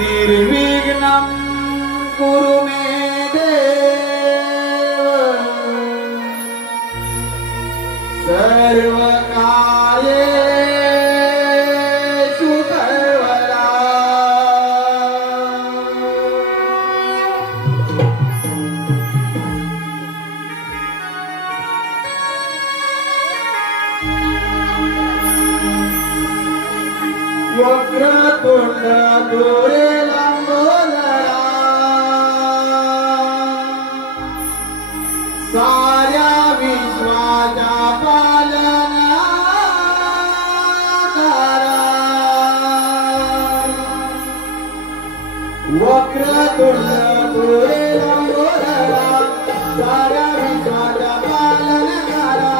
निर्विघ्नं कुरु मे देव सर्वकार्येषु सर्वदा वक्रतुंड दुरे साऱ्या विश्वाचा पालनहारा वक्रतुंड दुरे लंबोदरा साऱ्या विश्वाचा पालनहारा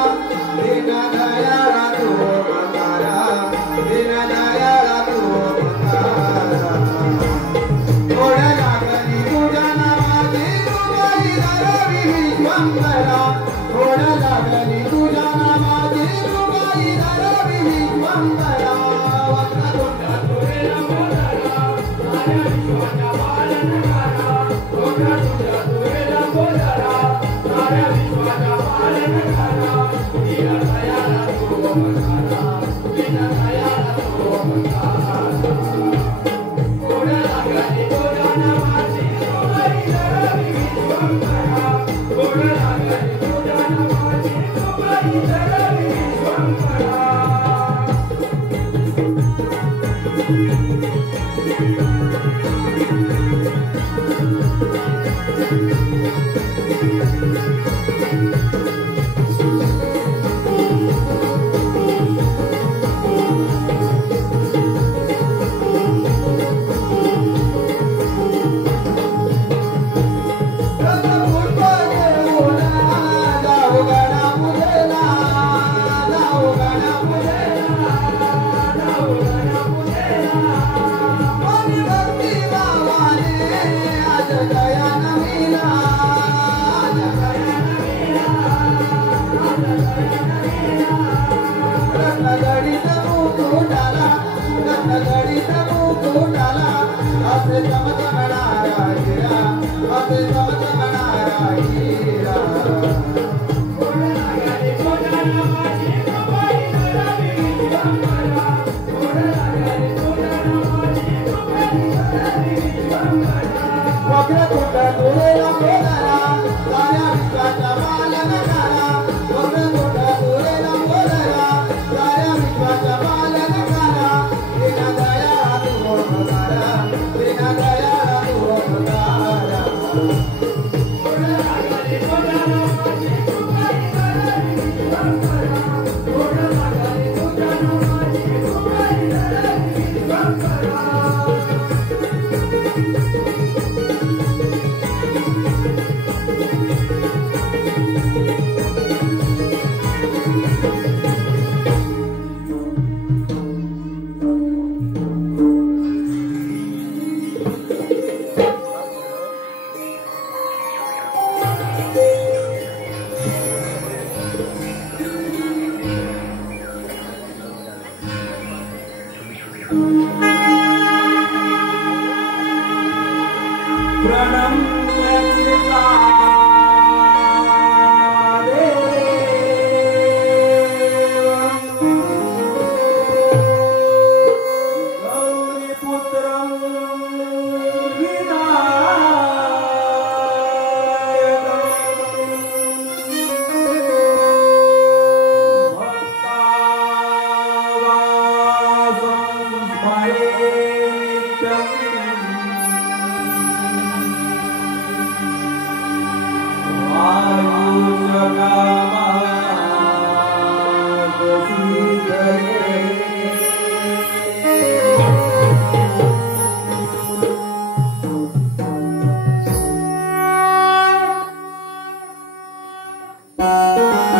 दीनदयाळा तू मंदारा दीनदयाळा तू मंदारा थोड्या लागली तुझ्या नावाची रुबाई धरावी विश्वंभरा थोड्या लागली तुझ्या नावाची रुबाई धरावी विश्वंभरा वक्रतुंड तुरे लंबोदरा साऱ्या विश्वाचा पालनहारा वक्रतुंड तुरे लंबोदरा साऱ्या विश्वाचा पालनहारा दीनदयाळा तू मंदारा दीनदयाळा तू मंदारा थोड्या लागली तुझ्या नावाची रुबाई धरावी विश्वंभरा थोड्या लागली तुझ्या नावाची रुबाई धरावी विश्वंभरा Hare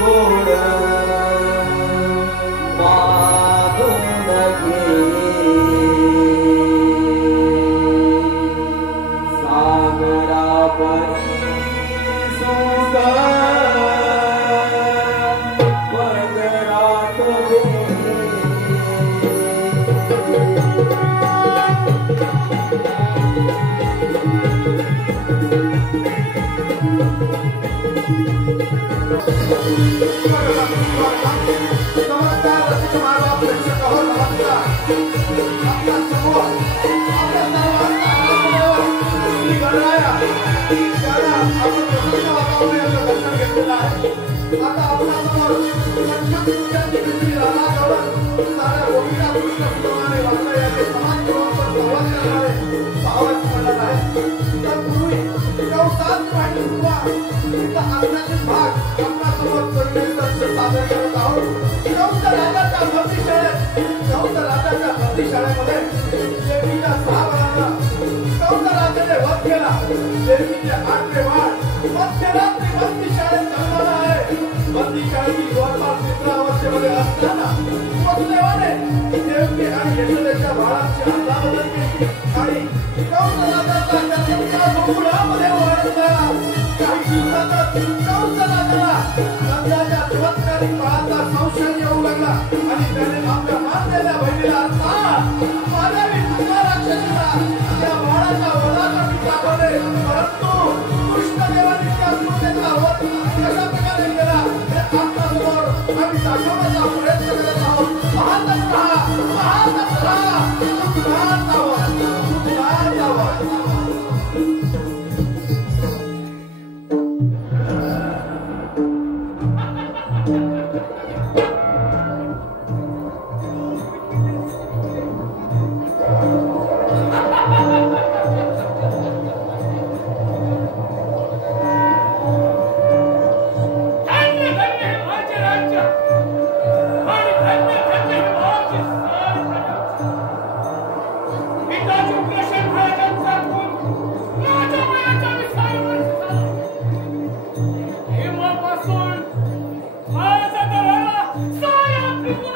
गोड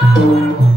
मागून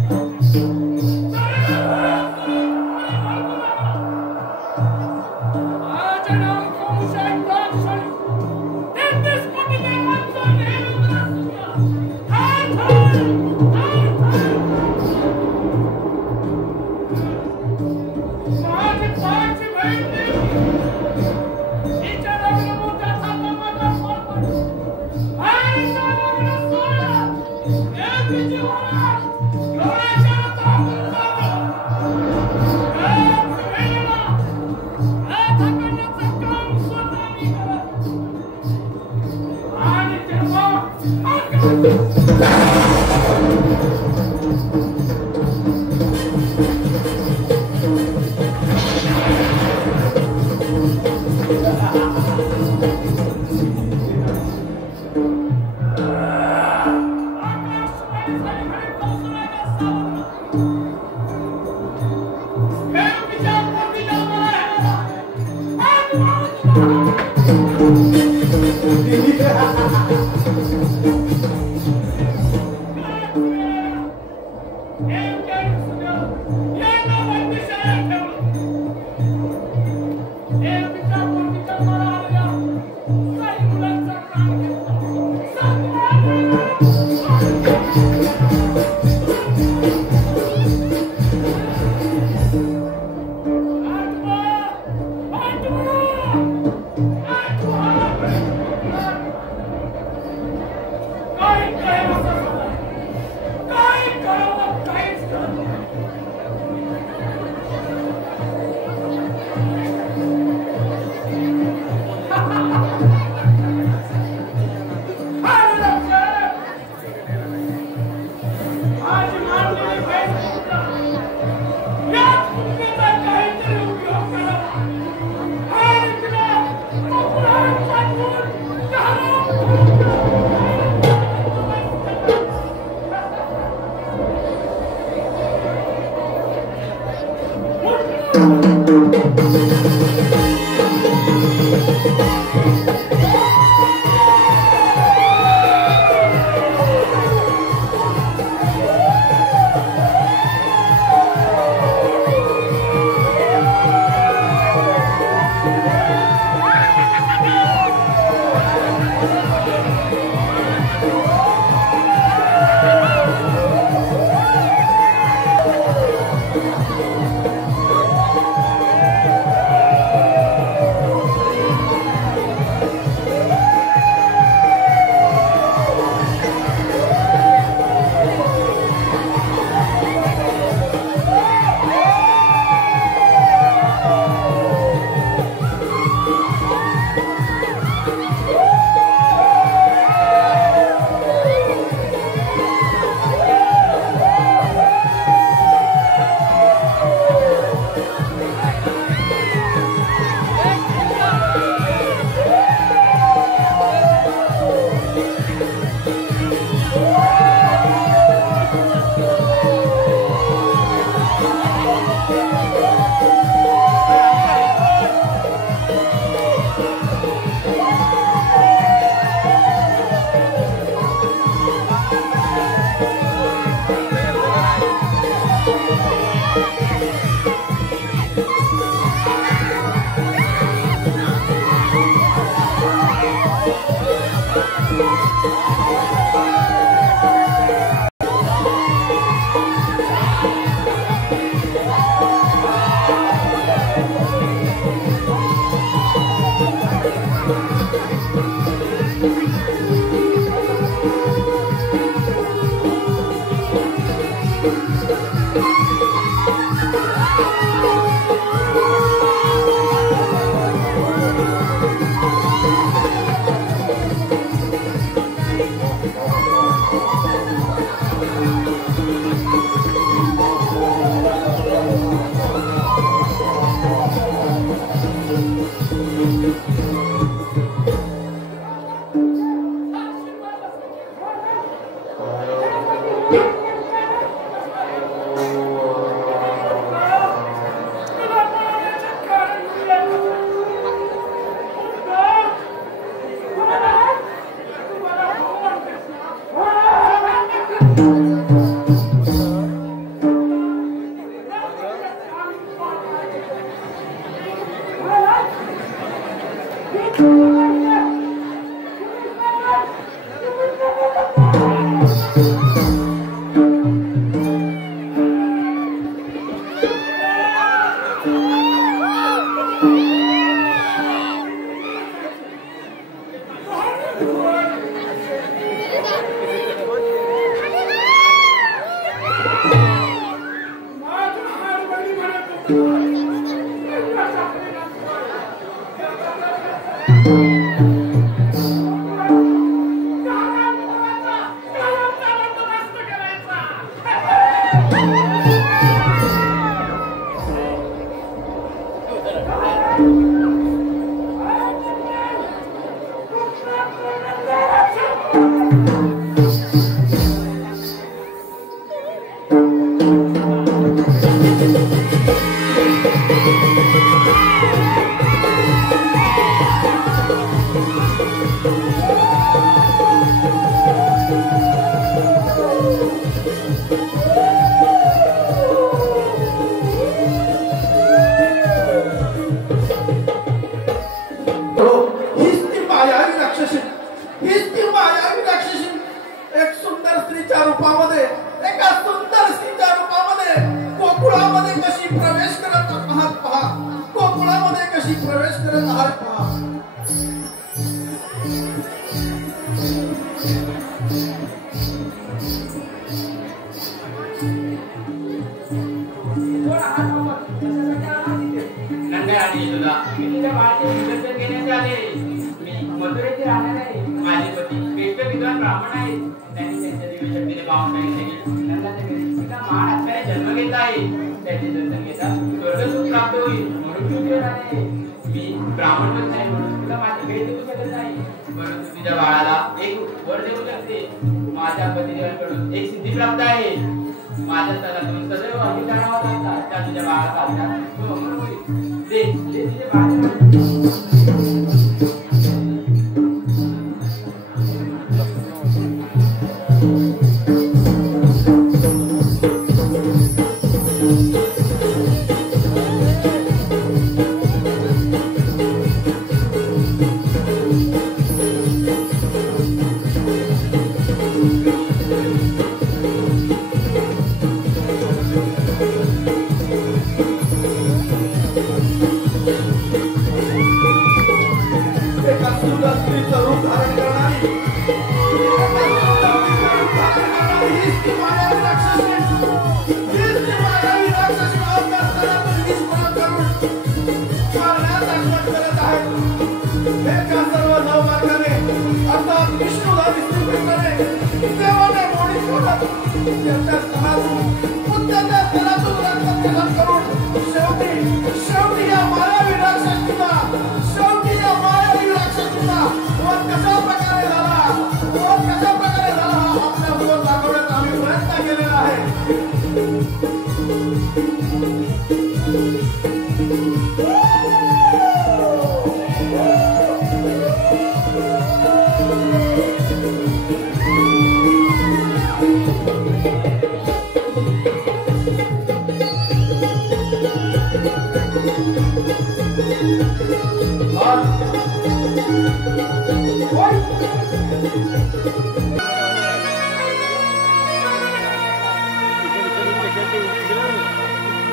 कशा प्रकारे झाला आपल्या दाखवण्याचा आम्ही प्रयत्न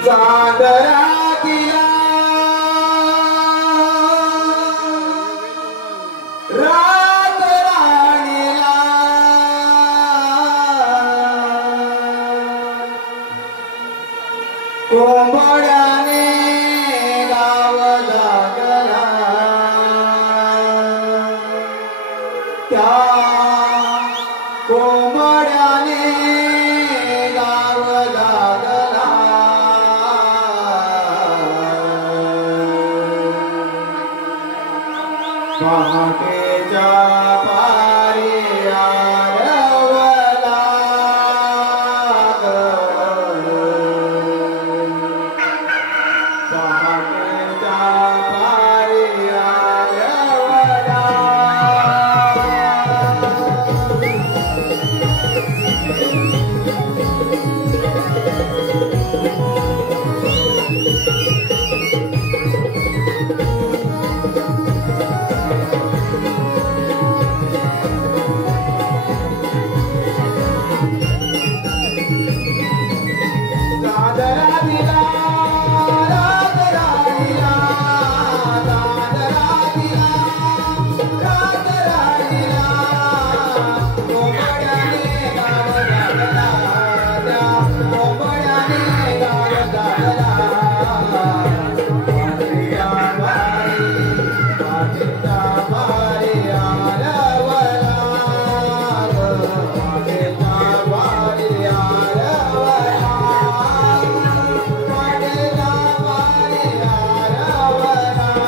चांदरा दिला रात राणीला कोंबड्याने गाव जागला त्या कोंबड्याने गाव जागला पहाटेच्या पारी आरवला पहाटेच्या पारी आरवला चांदरा दिला रात राणीला चांदरा दिला रात राणीला कोंबड्याने गाव जागला त्या कोंबड्याने गाव जागला पाठीच्या भारी आरवला पाठीच्या भारी आरवला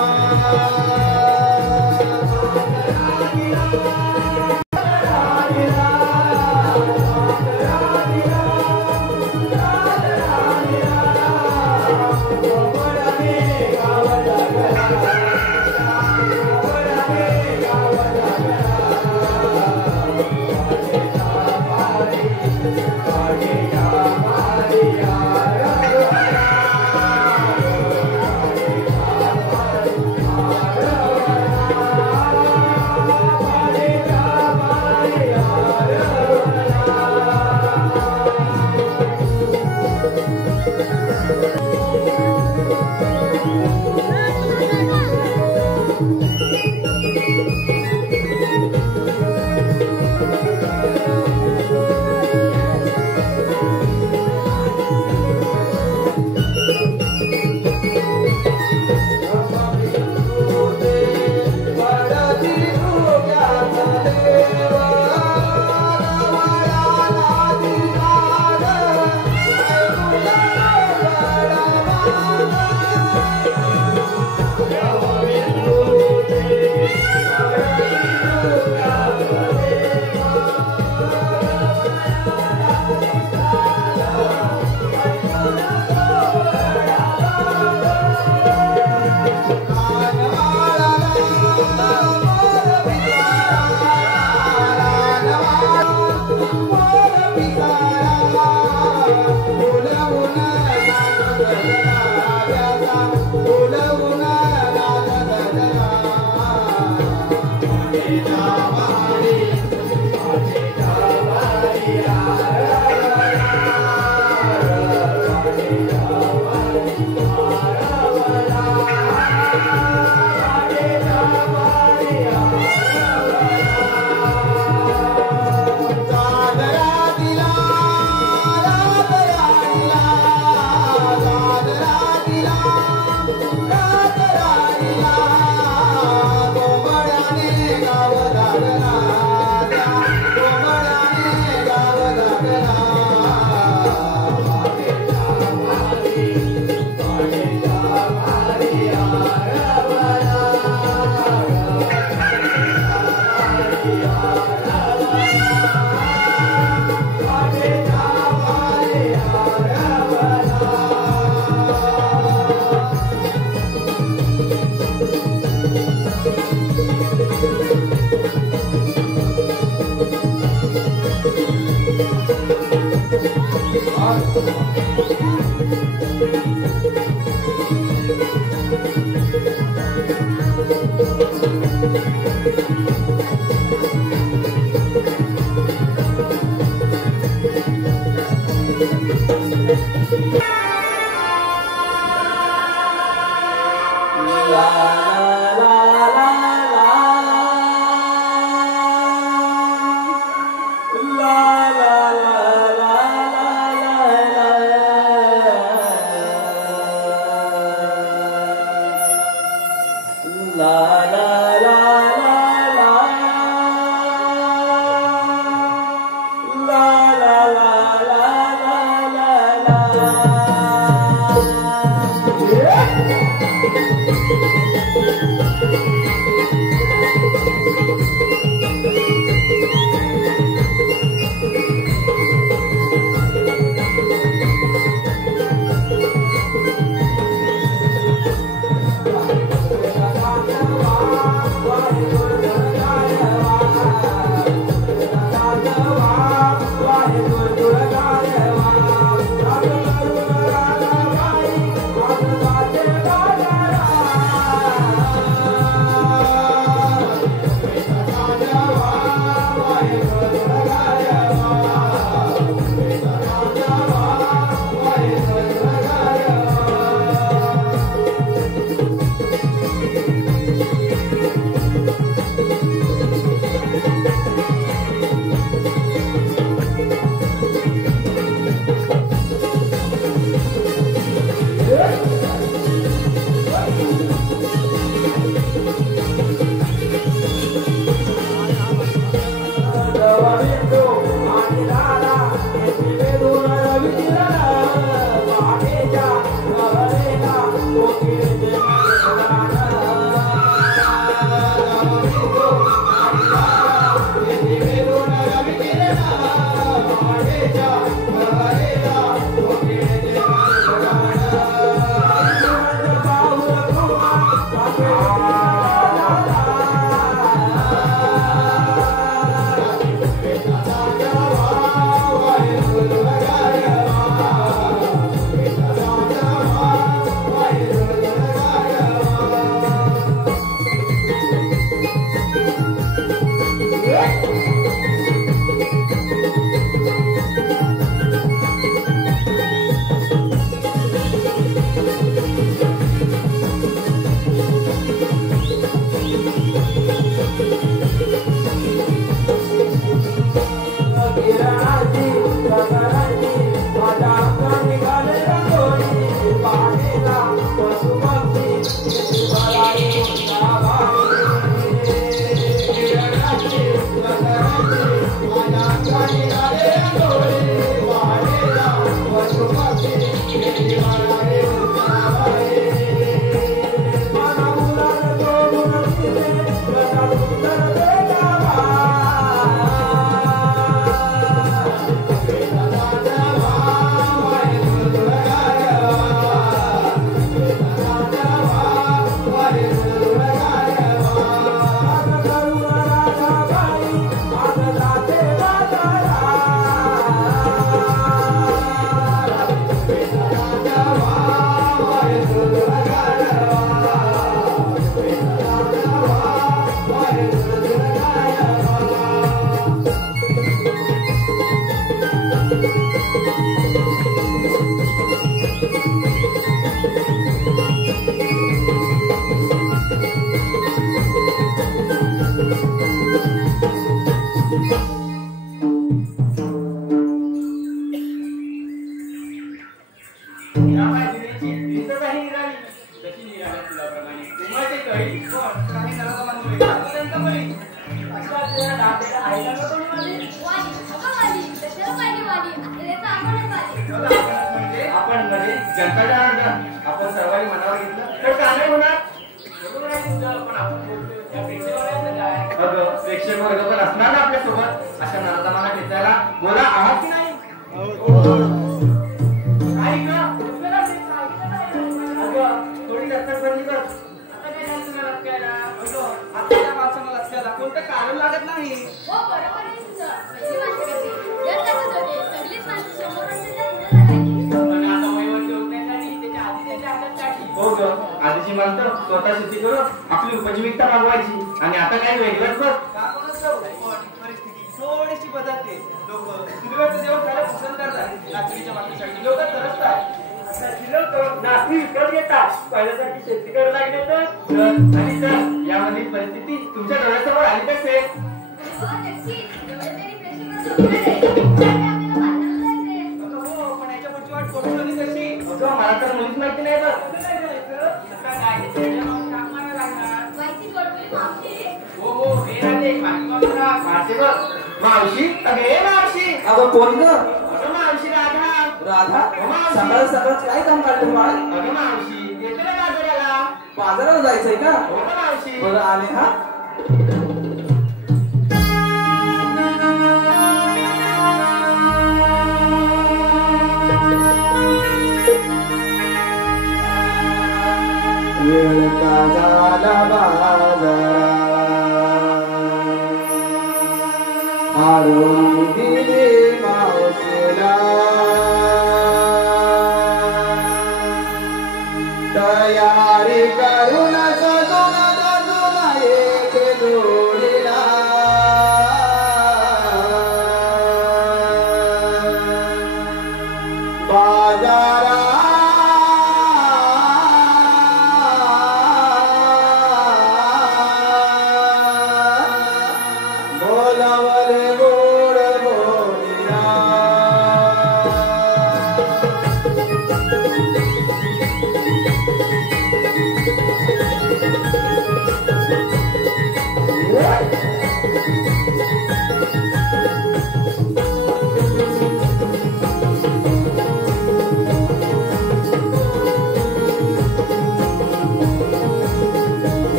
आपण सर्वांनी मनावर घेतलं तर चांगलं होणार. प्रेक्षक वर्ग पण असणार ना आपल्या सोबत अशा नर्तनाला भेटायला. बोला आहात की नाही? थोडी दर्शक बंदी कर. कोणतं कारण लागत नाही. आधीची माणसं स्वतः शेती करून आपली उपजीविका मागवायची आणि आता काय वेगळंच बघ. परिस्थिती थोडीशी बदलते. लोक हिरव्याचं जेवण खायला पसंत करतात. नाचणीच्या मागणीसाठी लोक तरसतात. नाचणी विकत घेतात. पहिल्यासारखी शेती करायला लागले तर आणि सर यामधील परिस्थिती तुमच्या डोळ्यासमोर आली कसे. पण याच्या पुढची वाट कोणती होती कशी. मला तर मुलीच माहिती नाही बघ. मावशी अगे मावशी. अगं कोण ग. मावशी राधा. राधा सकाळ सकाळ काय काम काढलं बाळ. अगं मावशी येते ना बाजाराला. बाजाराला जायचंय का. हो ना मावशी. बरं आले हा. वेळ का झाला बाजारा हारून दिले मावशीला तयारी करून सजून दजून येते जोडीला बाजारा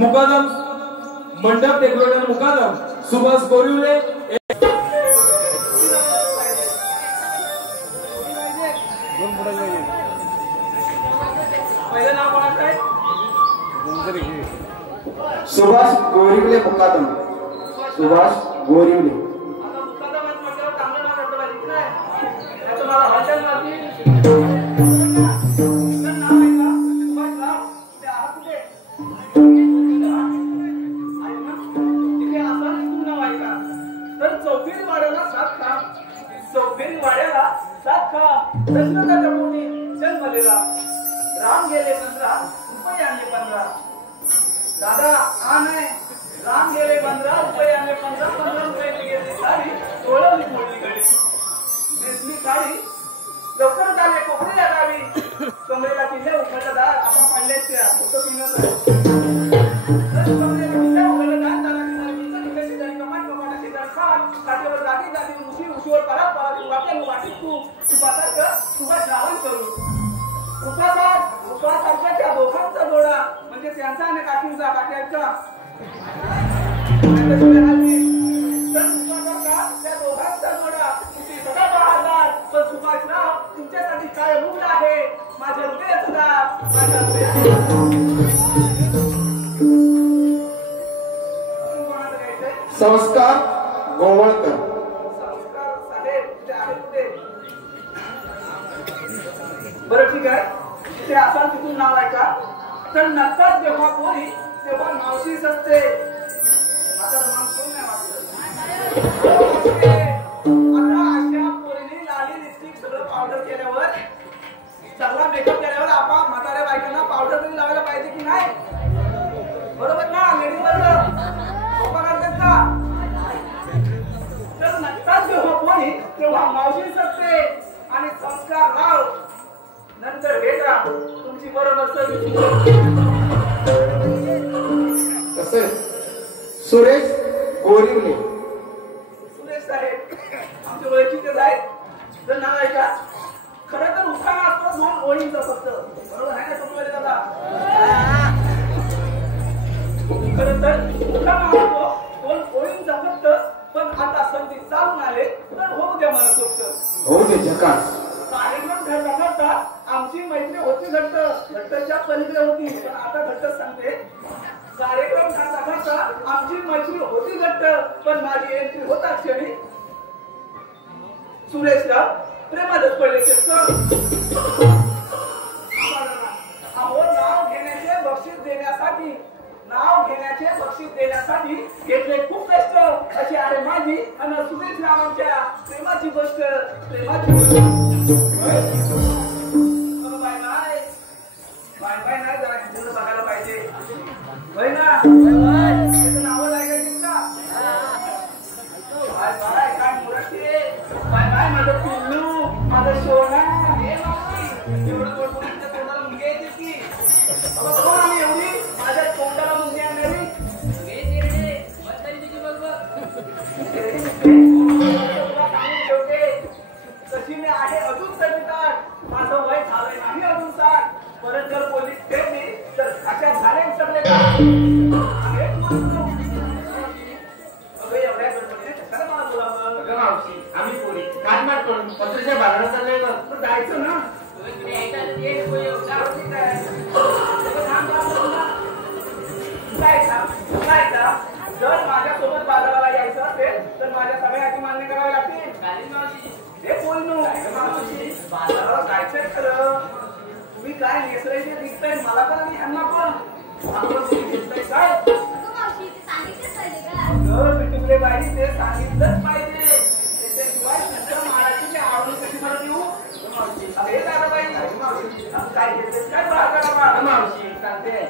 मुकादम मंडप डेकोरेटर मुकादम सुभाष गोरिवले पहिलं नाव कोणाचं आहे? सुभाष गोरिवले मुकादम सुभाष गोरिवले आता मुकादमात म्हटल्यावर चांगलं नाव घेतलं पाहिजे काय? नाहीतर मला हॉटेल मारतील. नाव आहे का? सुभाष राव. ते आहात कुठे? आहे ना? तिथे असं इथून नाव आहे का? तर चौफेरी वाड्याला सात खा. चौफेरी वाड्याला सात खा. दशरथाच्या पोटी जन्मलेला. राम गेले 15 रुपये आणले 15. दादा हा नाही. राम गेले 15 रुपये आणले 15. 15 रुपयाची घेतली साडी. ओळखली मोडली गडी. नेसली काळी. लवकर झाले कोकणी या गावी. कमरेला किल्ल्या उघडलं दार. आता पाडल्याच त्या होतं पिणं कमरेला किल्ल्या उघडलं दार. दादा किल्ल्या शेजारी कमाट कमाटा शेजारी खाट. काठीवर जागी जागी उशी उशीवर परात परात. वाटेल वाटीत तू तुपासारखं सुभाष रावण करू. रुपासारख्या त्या दोघांचा जोडा म्हणजे त्यांचा आणि काकींचा काट्यांचा त्या दोघांचा जोडा तुमची सदा बहारदार. पण सुभाषराव तुमच्यासाठी काय मूल आहे माझ्या हृदयाचं दार. माझ्या कोणाचं घ्यायचंय? संस्कार गोवळकर संस्कार साहेब ते आहे कुठे? बरं ठीक आहे. तिथे असाल तिथून नाव आहे का? तर नसतात जेव्हा पोरी तेव्हा मावशीच असते. आता नाव कोण नाही वाटत. आता अशा पोरीने लाली लिपस्टिक सगळं पावडर केल्यावर सगळा मेकअप केल्यावर आपण म्हाताऱ्या बायकांना पावडर तरी लावायला पाहिजे की नाही? बरोबर ना? लेडीज बरोबर करतात का? तर नसतात जेव्हा पोरी तेव्हा मावशीच असते. आणि संस्कार राव नंतर भेटा तुमची बरोबर कसे सुरेश गोरिवले सुरेश साहेब आमचे ओळखीचेच आहेत. तर नाव आहे का? खरं तर उखाणा असतो 2 ओळींचा फक्त. बरोबर आहे ना तुमच्या दादा? खरं तर उखाणा असतो 2 ओळींचा फक्त. पण आता संधी चालून आले तर होऊ द्या मला फक्त. हो दे झकास. कार्यक्रम घडला नव्हता. आमची मैत्री होती घट्ट. घट्टच्या पलीकडे होती. पण आता घट्ट सांगते. कार्यक्रम घडला नव्हता. आमची मैत्री होती घट्ट. पण माझी एंट्री होता क्षणी सुरेशराव प्रेमातच पडले. अहो नाव घेण्याचे बक्षीस देण्यासाठी घेतले खूप कष्ट. अशी आहे माझी आणि सुरेशरावांच्या प्रेमाची गोष्ट. प्रेमाची बाय नाही जरा हिंदू बघायला पाहिजे. होय ना? नावं लागायची का? बाय बाय काय मुराटी. बाय बाय माझं पिल्लू माझं सोना. हे मावशी एवढं तोडपुरीच्या तोंडाला मुंगी येते की? कोण आली एवढी माझ्या तोंडाला मुंगी आणणारी? तशी मी आहे अजून चढतात. माझं वय झालंय नाही अजून 60. परत जर पोलीस ठेवली तर अशा झाले सगळे एवढ्या गडबडीने कशाला मला बोलावं? मावशी आम्ही पोरी काटमाट करून पत्रिका बाजारात चाललंय तर जायचं ना. जर माझ्यासोबत बाजाराला यायचं असेल तर माझ्या सगळ्या अटी मान्य करावे लागतील. हे बोलणं बाजाराला जायचंय खरं. तुम्ही काय नेसरायचे दिसताय मला पण आणि यांना पण. आपण दिसताय काय तुमले पाहिजे ते सांगितलंच पाहिजे. त्याच्याशिवाय नंतर महाराष्ट्राची आवडी कशी मला देऊ. काय घेतलं काय बाळा मावशी सांगते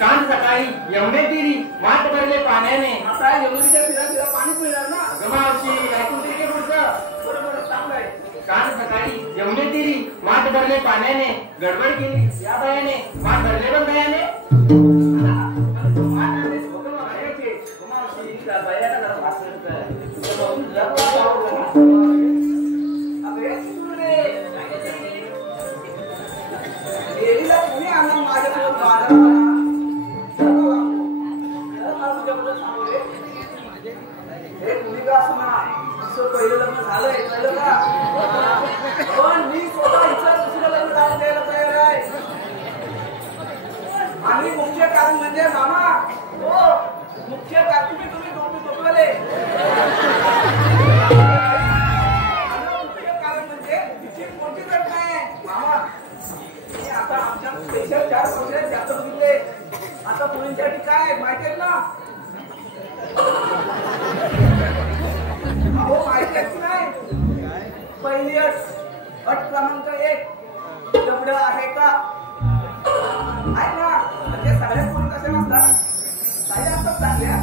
काल सकाळी यमुने तीरी माठ भरले पाण्याने आता यमुनेच्या तीराला पाणी पिणार ना अगं मावशी ऐकून तरी पुढचं बरोबर चांगलंय काल सकाळी यमुने तीरी माठ भरले पाण्याने गडबड केली या बायाने माठ भरले पण दयाने पहिलं लग्न झालंय कळलं का पण मी स्वतः इच्छा दुसरं लग्न लावून द्यायला तयार आहे आणि मुख्य कारण म्हणजे मामा हो मुख्य कारण तुम्ही डोकले मुख्य कारण म्हणजे तिची कोणती घटना आहे मामा आता आमच्या स्पेशल 4 वर्षात जास्त बघितले आता मुलींसाठी काय माहिती आहे ना हो माहिती आहे नाही पहिली अट क्रमांक 1 डबडं आहे का आहे ना म्हणजे सगळ्या मुली कशा नसतात काही असतात चांगल्या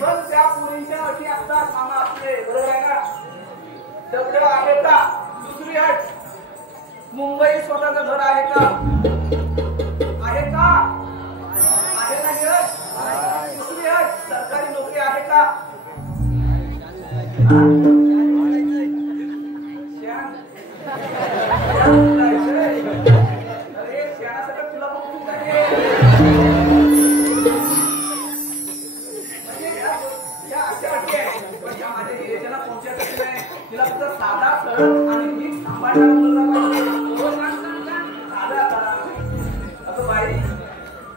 पण त्या मुलींच्या अटी असतात मामा आपले बरोबर आहे ना डबडं आहे का दुसरी अट मुंबई स्वतःचं घर आहे का आहे का आहे ना दुसरी अट सरकारी नोकरी आहे का अरे श्यानासकट तुला बघून काय अशा अटी आहे पण त्या माझ्या हिरेच्या कोणत्या नाही तिला फक्त साधा सरळ आणि नीट सांभाळणारा मुलगा पाहिजे साधा अगं बाई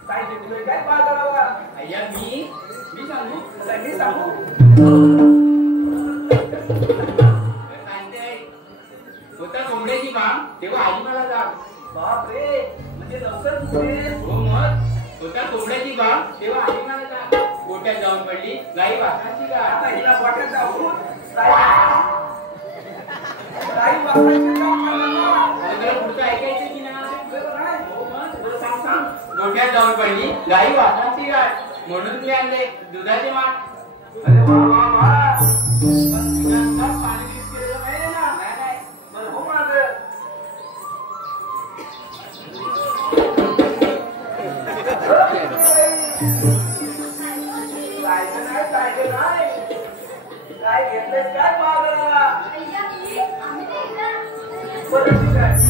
काय घेतलंय काय पाळ करावा अय्या मी सांगू होता कोंबड्याची बाम तेव्हा आई मला जा बाप रे म्हणजे लवकर हो मग होता कोंबड्याची बाम तेव्हा आई मला जा गोट्यात जाऊन पडली गाई वासनाची का आता हिला वाटत जाऊन काही वापरायचे पुढचं ऐकायचं की ना गोट्यात जाऊन पडली गाई वासनाची गाय म्हणून मी आणले दुधाचे माठ अरे वा वा वा पाणी मिक्स केलेलं नाही ना नाही बरं हो माझं काय घेतलंय काय पाहला बरं ठीक आहे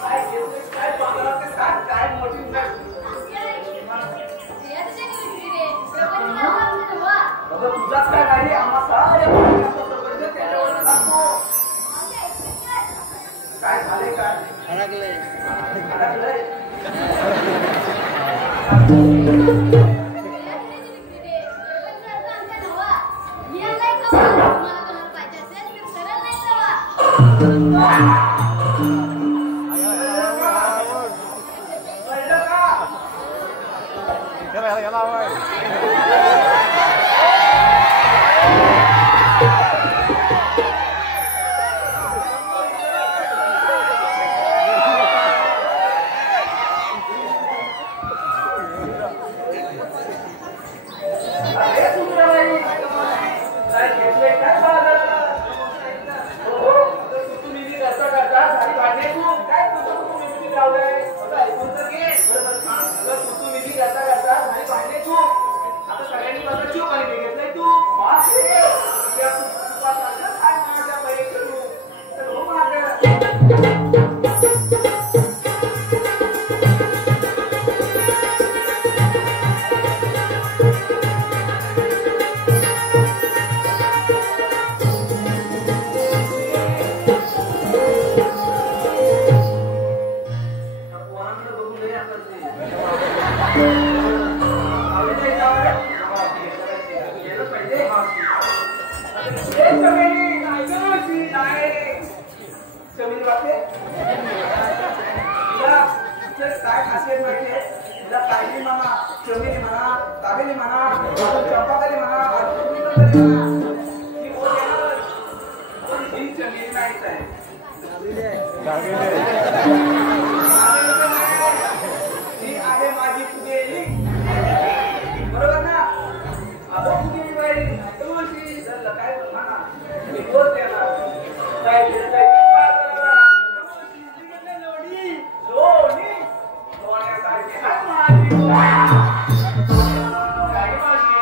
काय घेतलंय काय पाहला ते सांग काय मोठी तुझाच काय नाही आम्हा साऱ्या त्याच्यावर सांगतो काय झाले काय अडकलंय ती आहे माझी पुगेली. बरोबर ना? अगं पुगेली बाई, तुळशी जर काय म्हणा मी बोलते ना काय लोणी लोणी लोण्यासारखी हात माझी काय माझी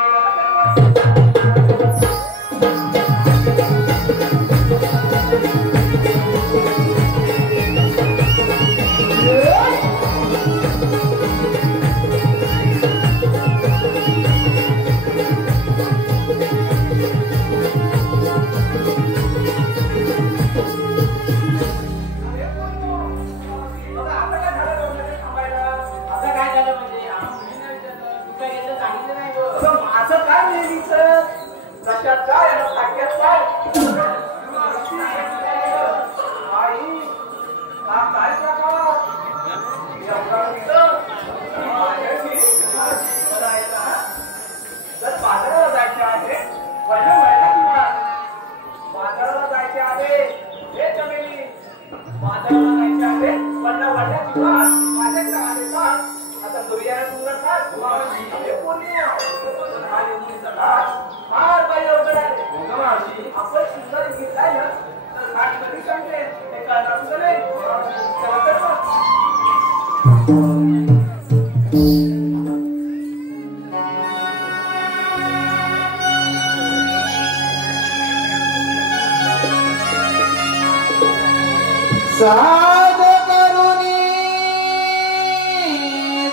साध करुणी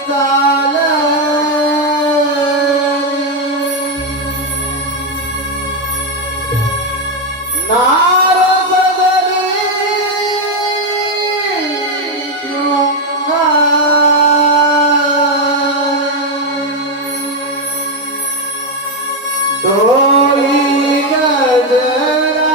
चाल नारद जरी गंगा डोळी गजरा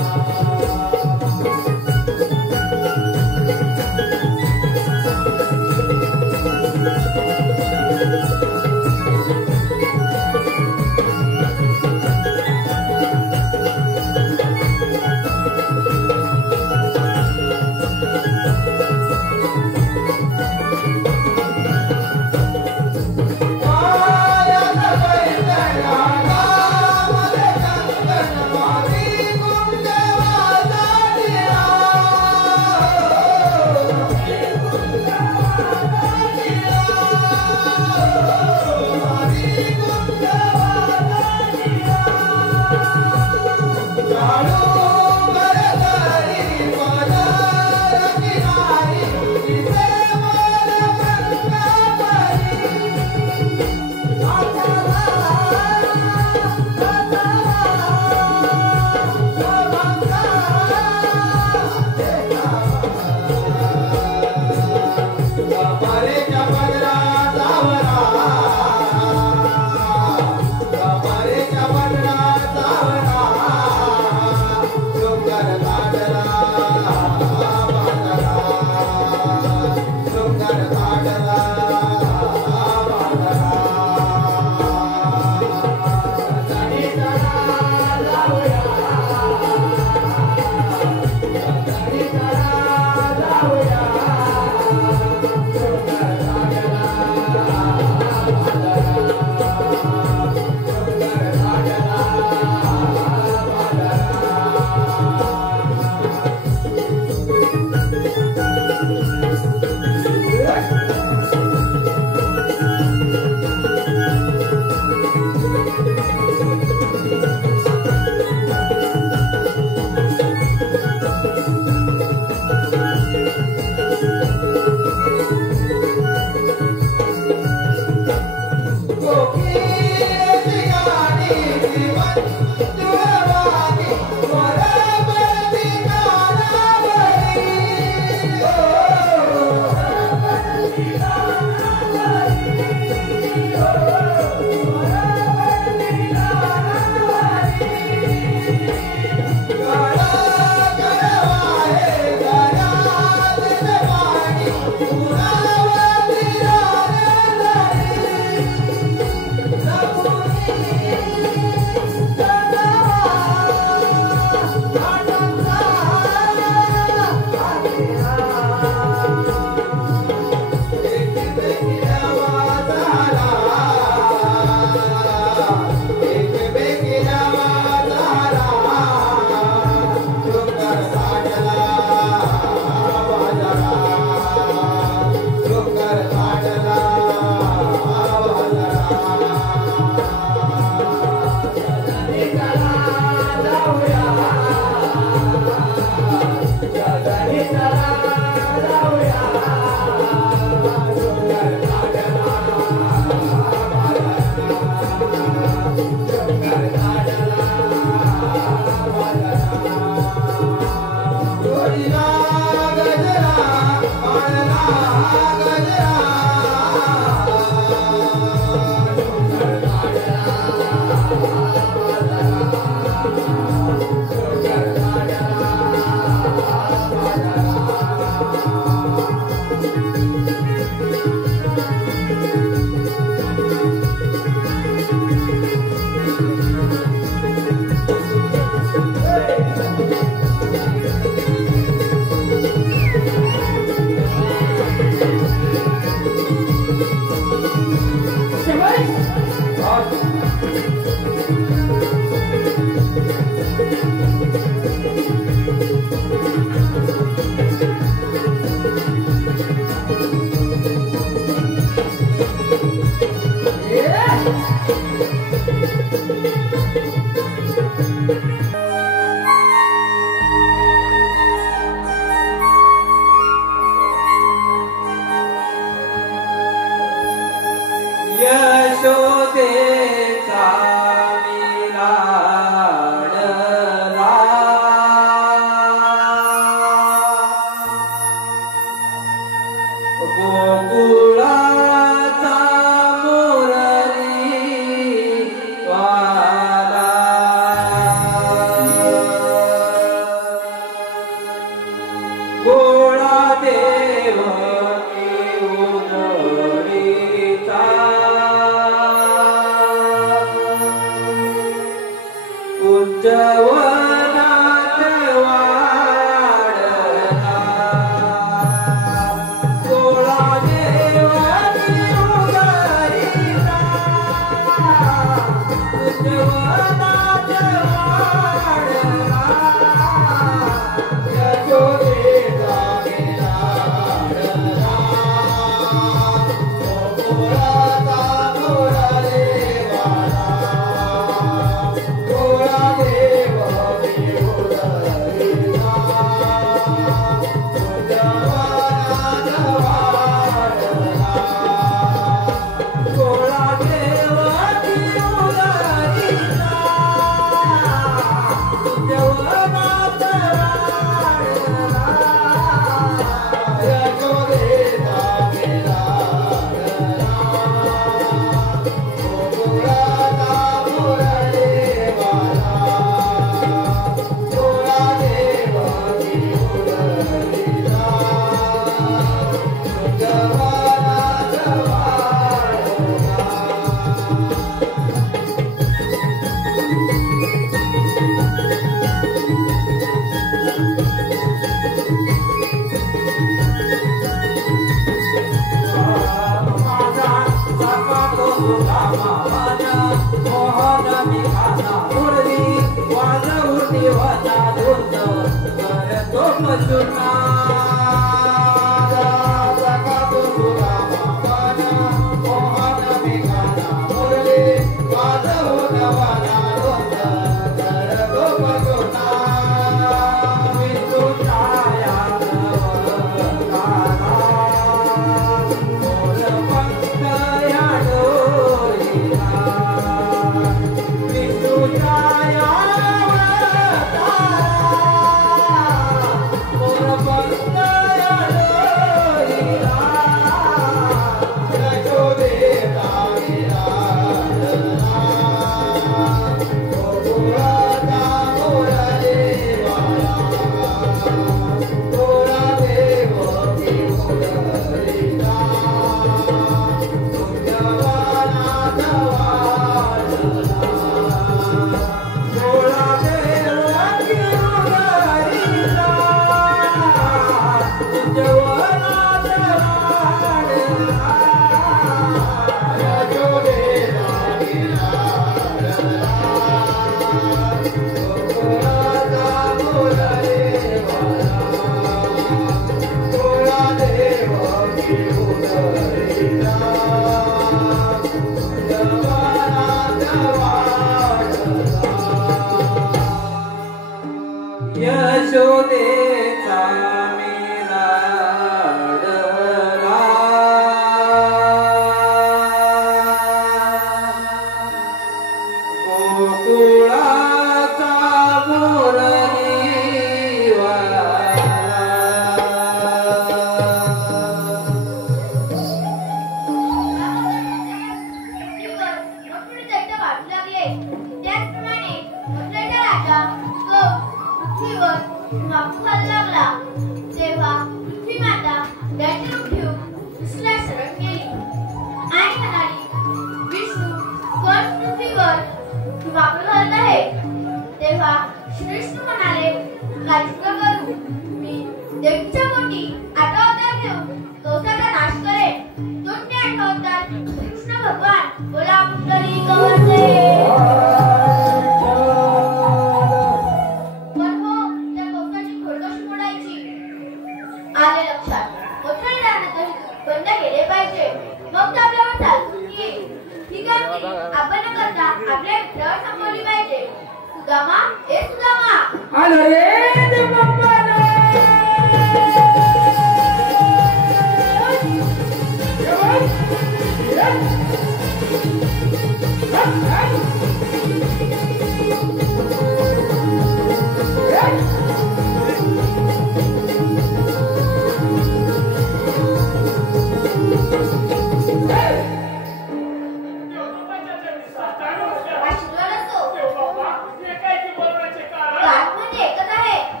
म्हणजे एकच आहे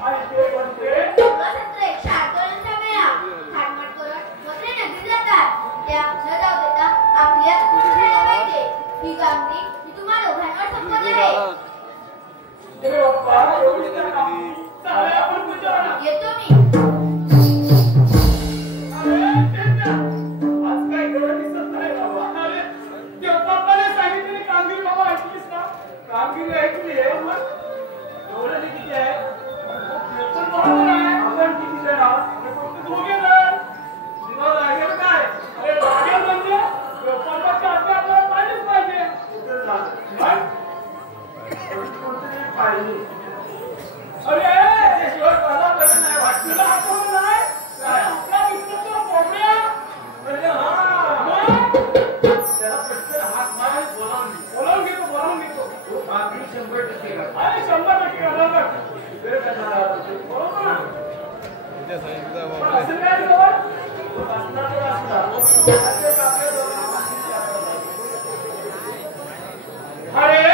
किती आहे मग एवढं किती आहे पेपर बरोबर आहे आपण किती जण आहोत फक्त दोघे जण तुला लागेल काय अरे लागेल म्हणजे पेपरला काढते आपल्याला पाहिजेच पाहिजे पाहिजे अरे त्याशिवाय मला बरं नाही वाटलं आठवलं नाही काय आपला मित्र कोंबड्या म्हणजे त्याला पटकन हात मार बोलावून घेतो अगदी 100% अरे 100% करणार वेळ करणार बरोबर ना असं काय जवळ असणार तर असणार अरे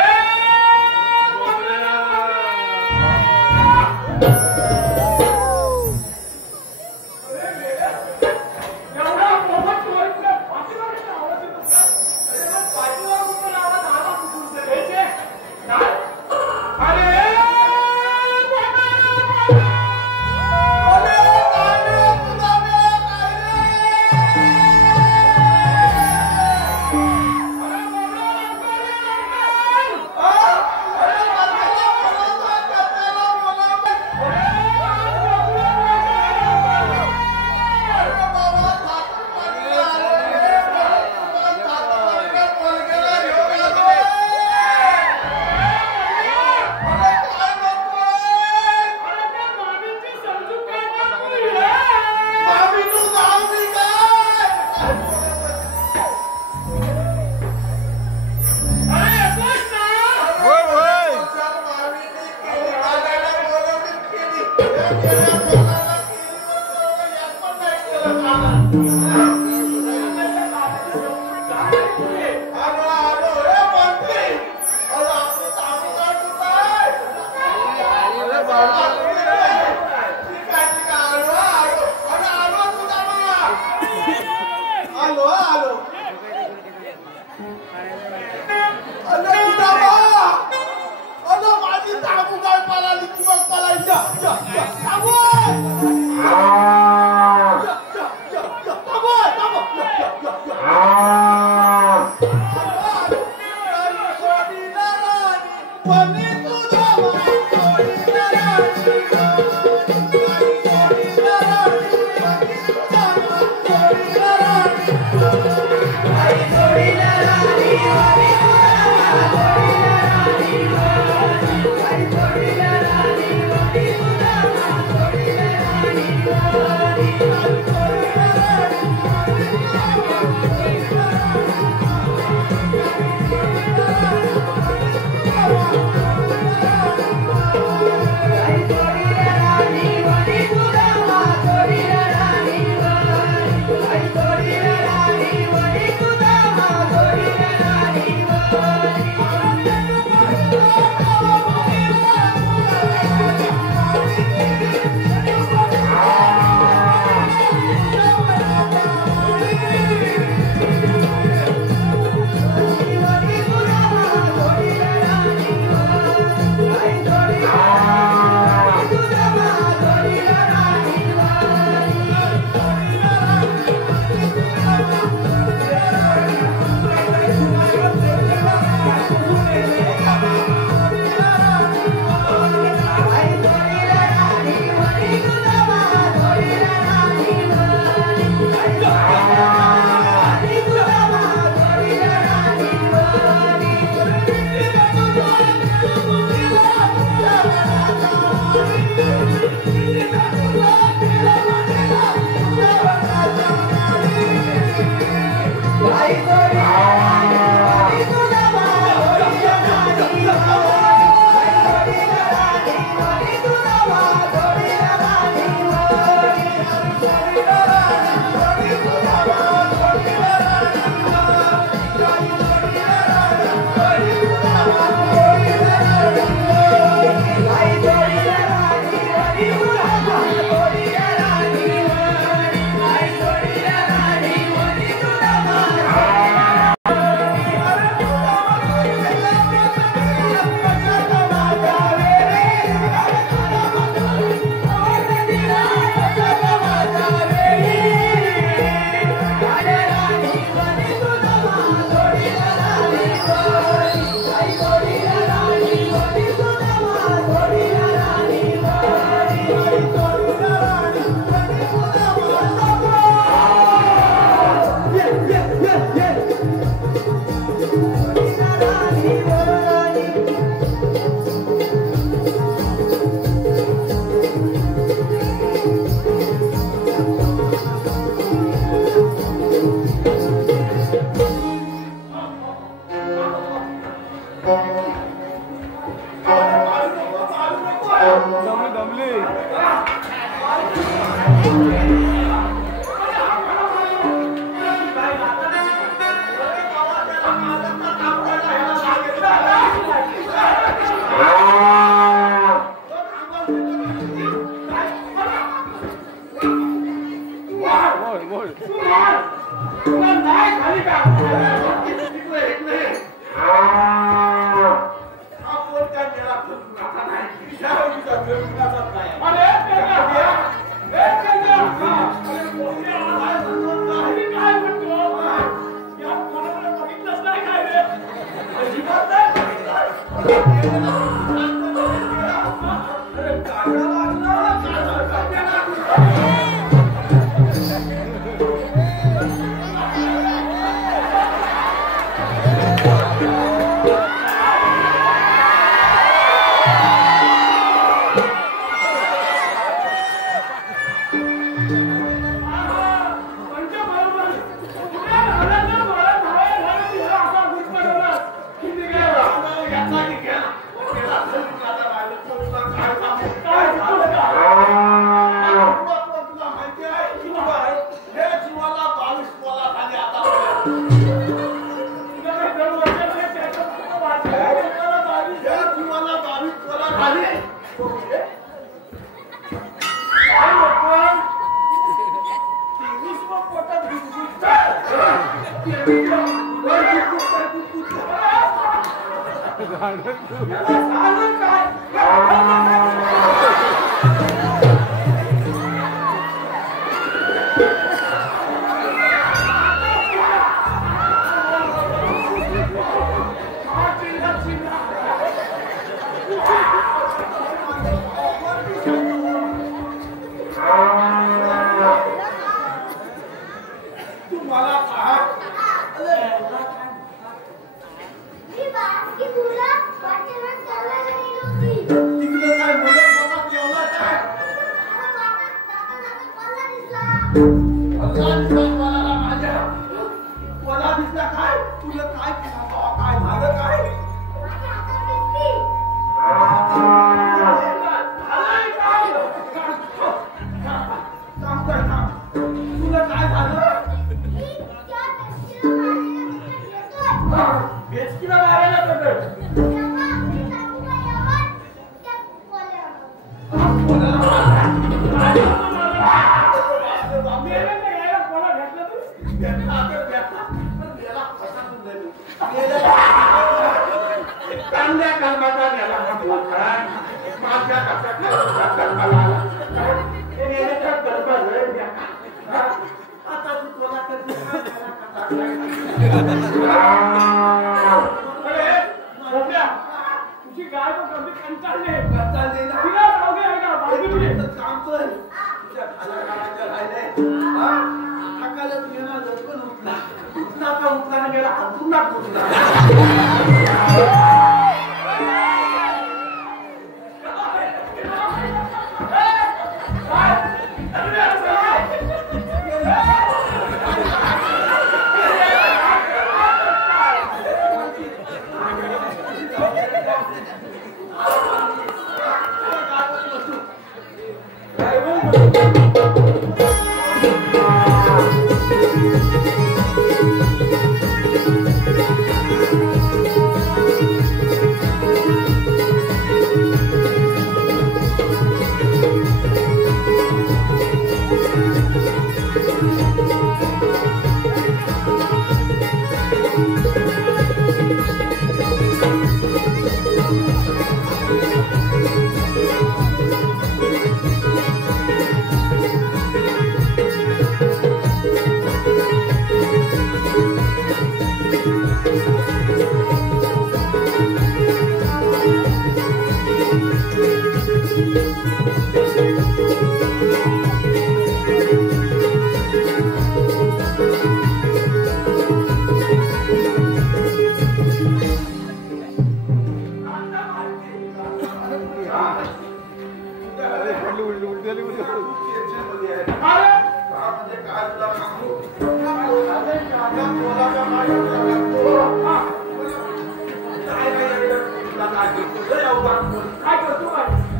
काय करतो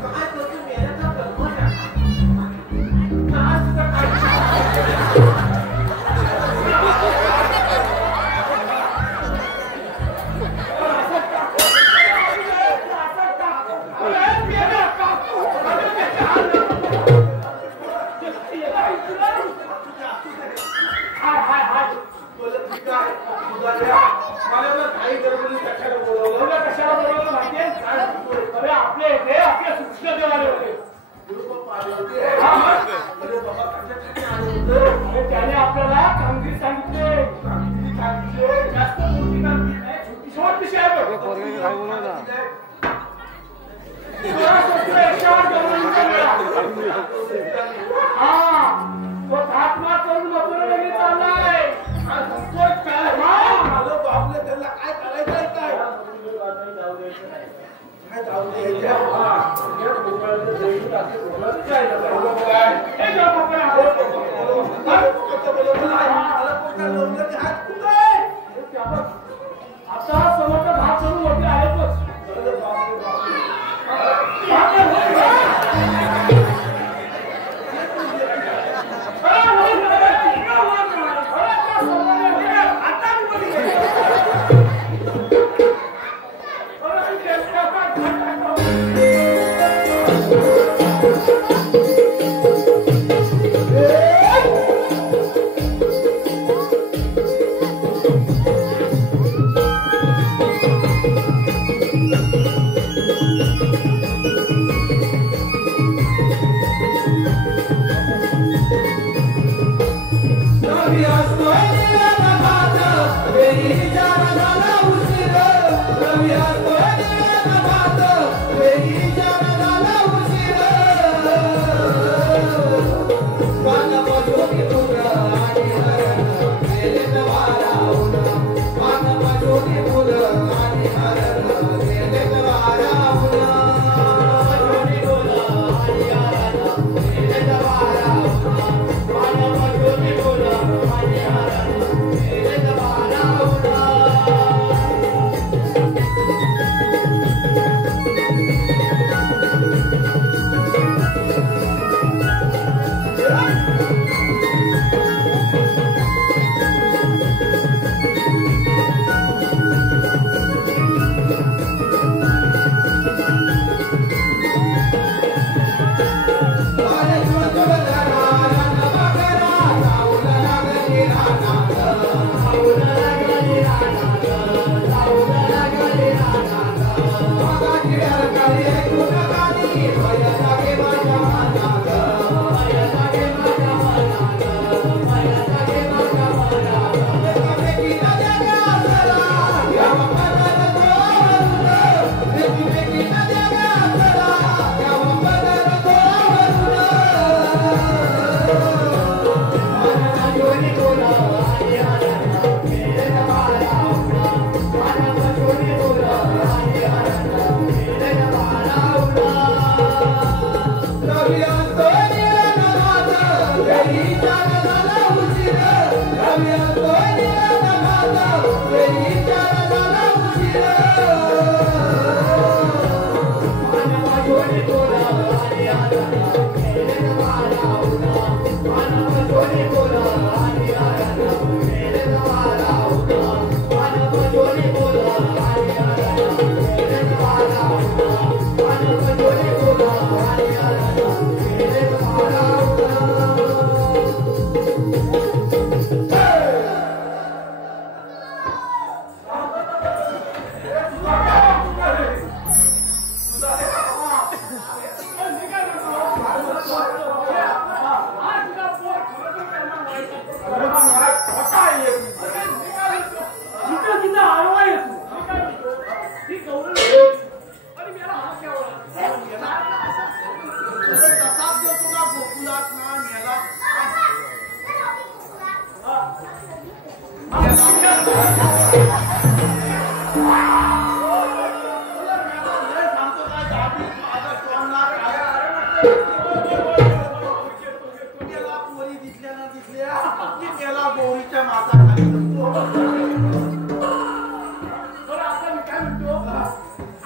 त्याने आपल्याला कामगिरी सांगितले जास्त मोठी कामगिरी नाही छोटीशी आहे तो हातमा करून नको लगेच चाललाय बापले त्यांना काय करायचंय काय आता समोरचा भाग सोडून मोठे आहेतच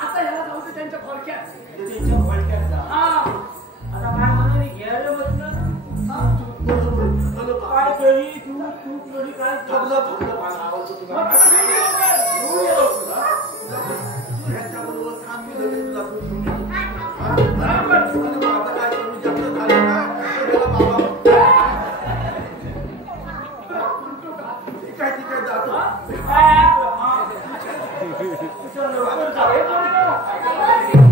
आता ह्याला जाऊ दे त्यांच्या फडक्यात. ते त्यांच्या फडक्यात जा. हा. आता काय म्हणाले घ्यायला म्हटलं काय तरी तूप तरी काय थकलं मला आवडतं तुला. मग कसं नाही लवकर? तू ह्याच्याबरोबर काम केलं तुला तू बरोबर. आता काय करू जप्त झालं ना गेला बाबा. ठीक आहे जातो. काय आपलं? हा. चलो, लवकर जाऊ. हे कोण आहे?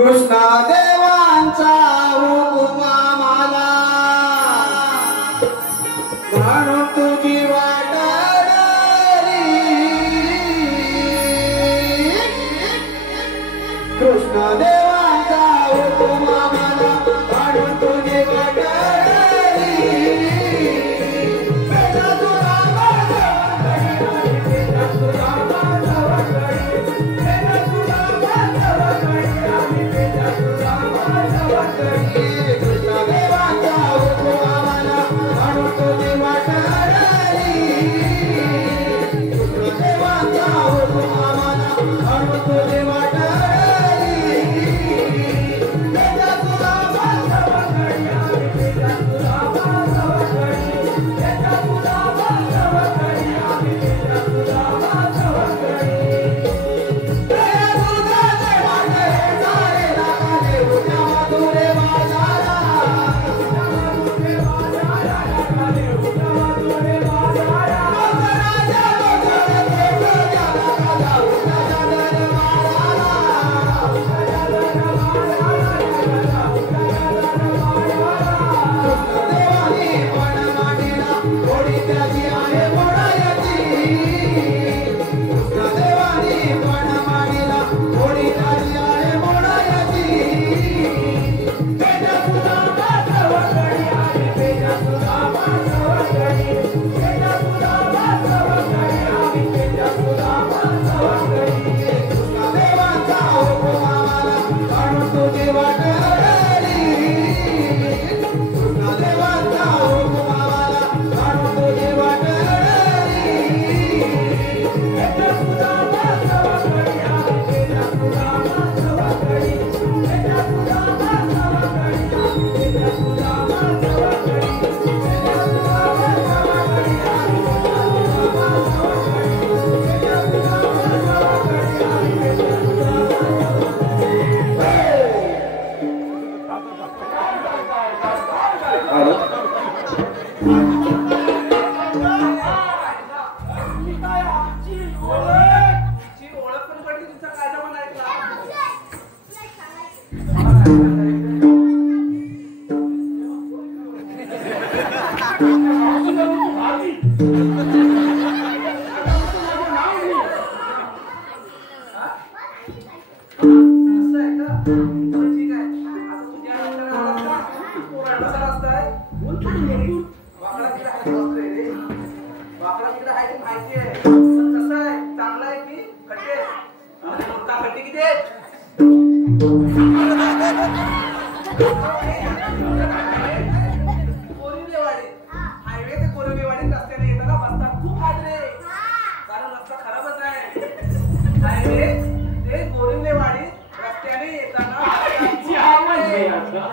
कृष्ण देवांचा हुकुम आम्हाला म्हणून तुझी वाट धरली. कृष्ण देवांचा हुकुम आम्हाला म्हणून तुझी वाट धरली. बेटा तुला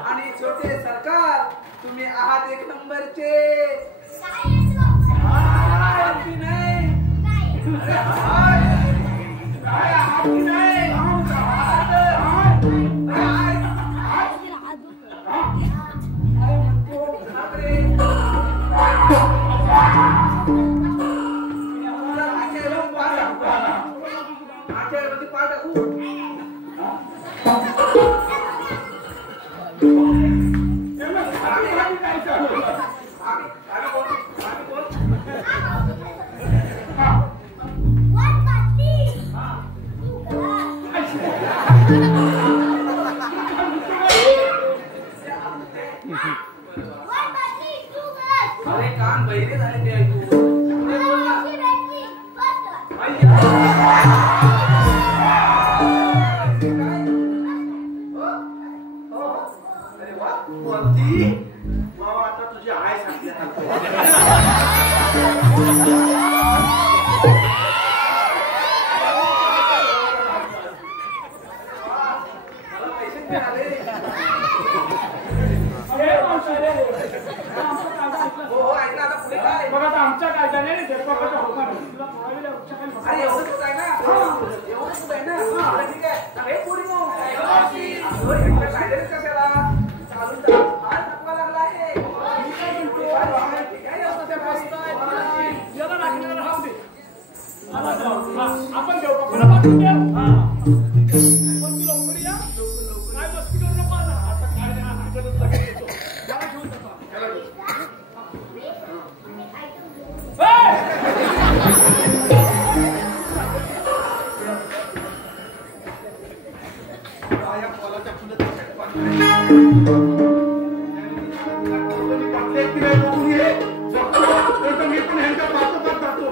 आणि छोटे सरकार तुम्ही आहात एक नंबरचे. अरे कान बहिरे झाले ते ऐकू. अरे वा कोणती बाबा आता तुझी आय सांगते. मला पैसे मिळाले. हो ऐकलं आता पुढे काय बघा आता आमच्या कायद्याने अरे एवढंच आहे ना एवढंच आहे ना. ठीक आहे हे पुढे कायद्याने कशाला चालू फार थकवा लागला आहे. काय असतं त्या आपण देऊ पाठवून देऊ. मी पण ह्यांच्या पाठोपाठ जातो.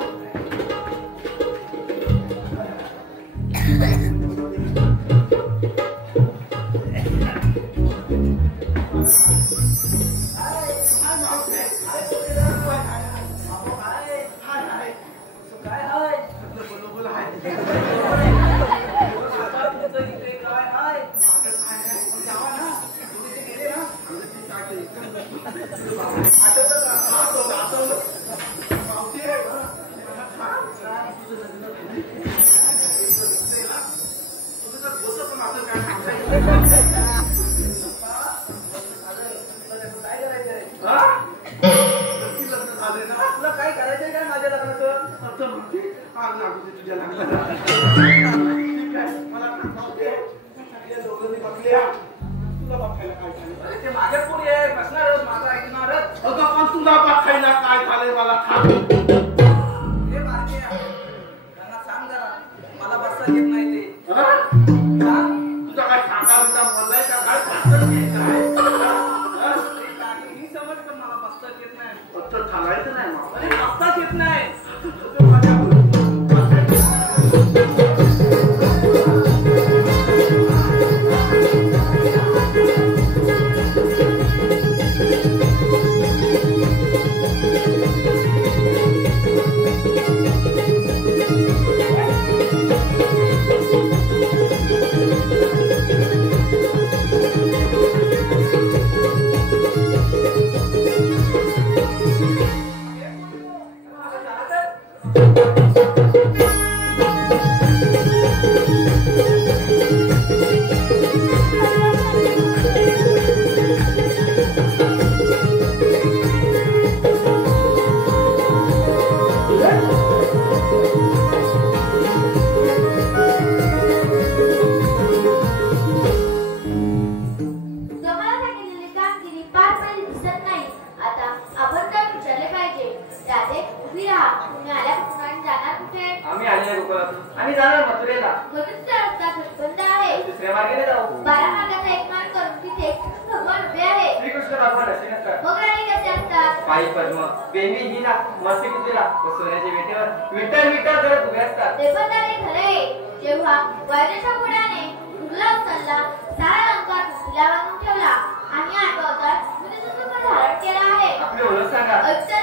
Oh,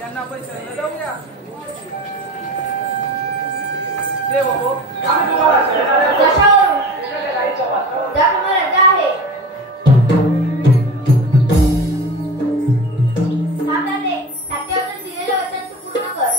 यांना आपण शरण जाऊया. देव हो, आम्ही तुम्हाला कशावरून? जा तुम्हाला रजा आहे. थांबा ते. सत्यावरून दिलेलं वचन तू पूर्ण कर.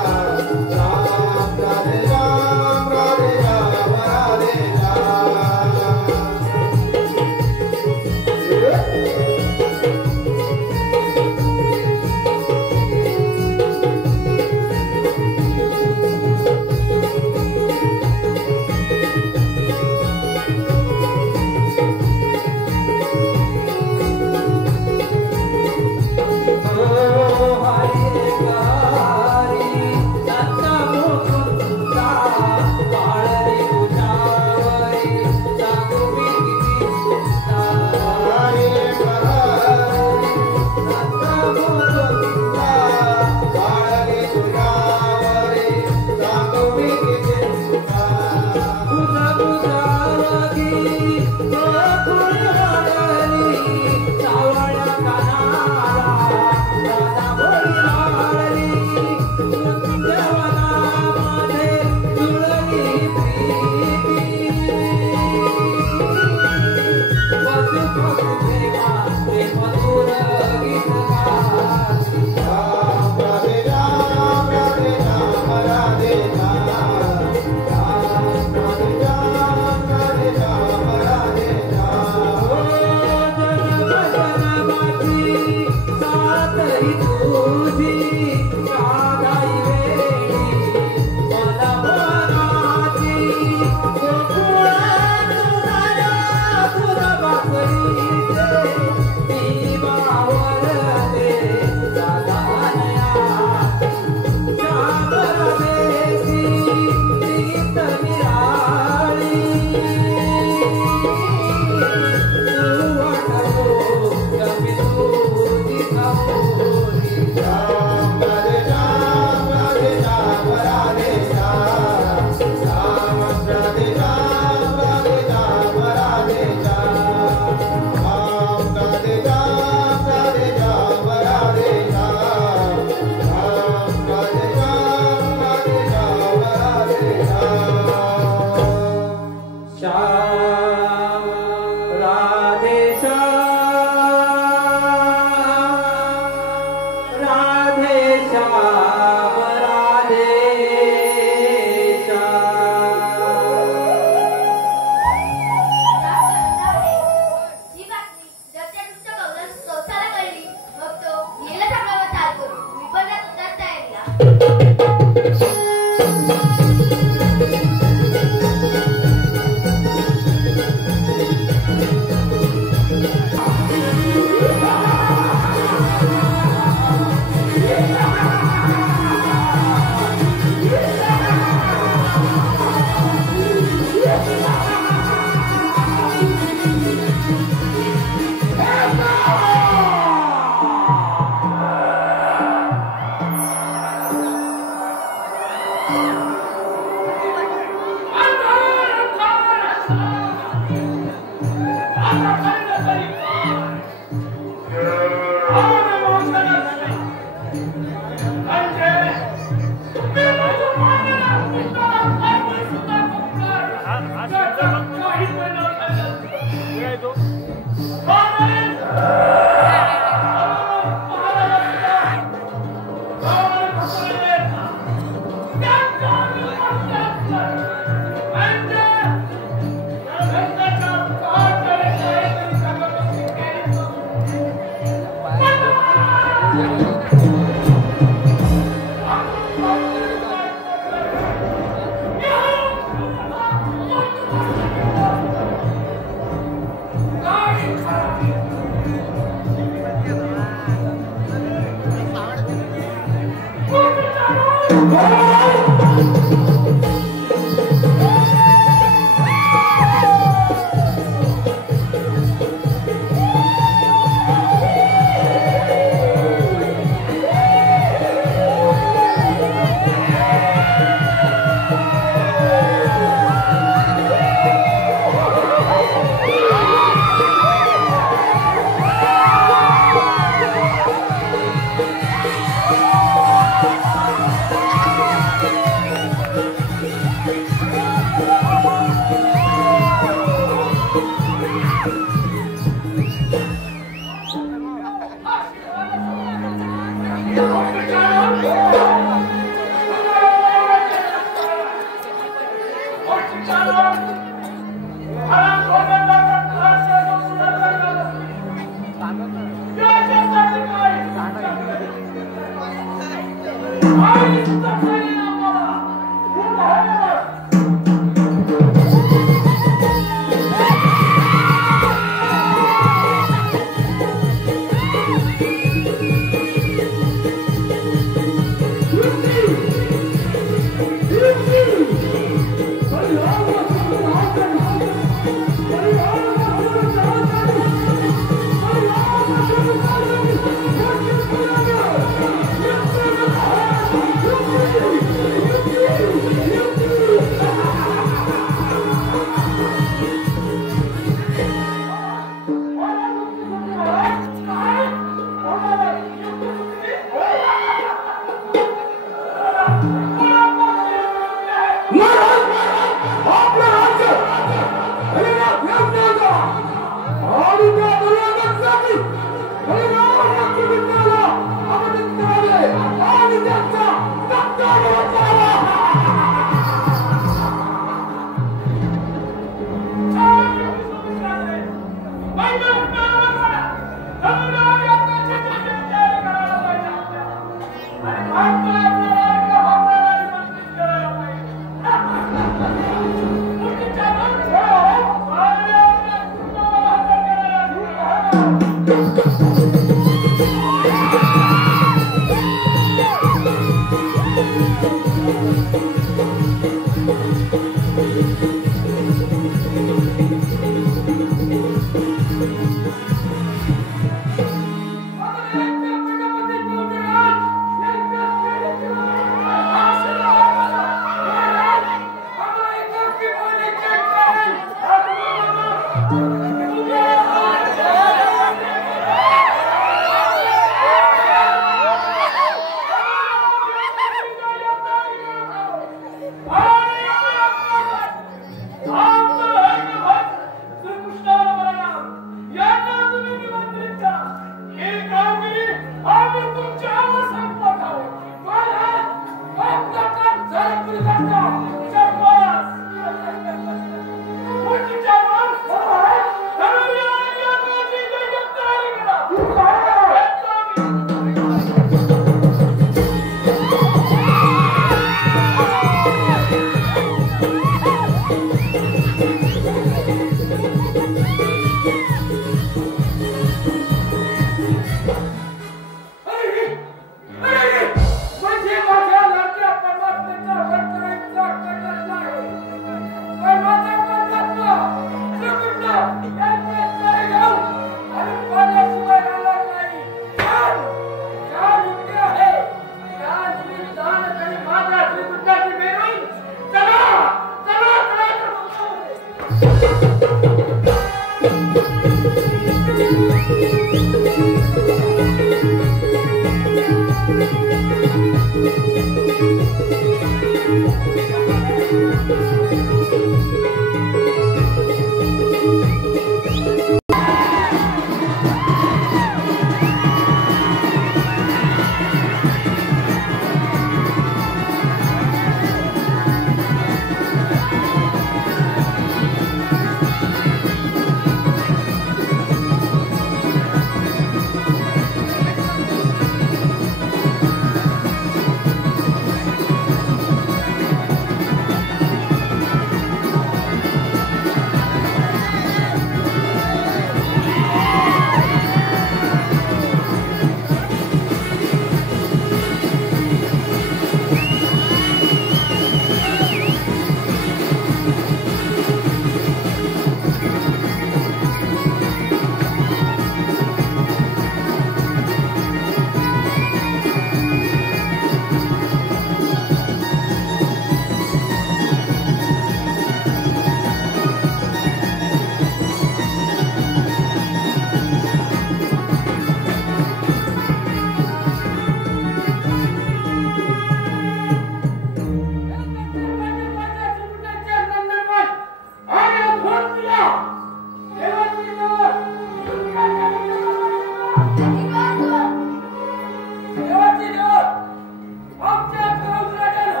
देवाची देव आमच्या गावराजाला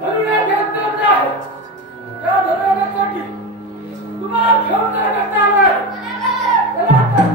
धनुला घेतलं नाही. त्या धनुरासाठी तुम्हाला घेऊन जाण्यात आलोय. चला आता.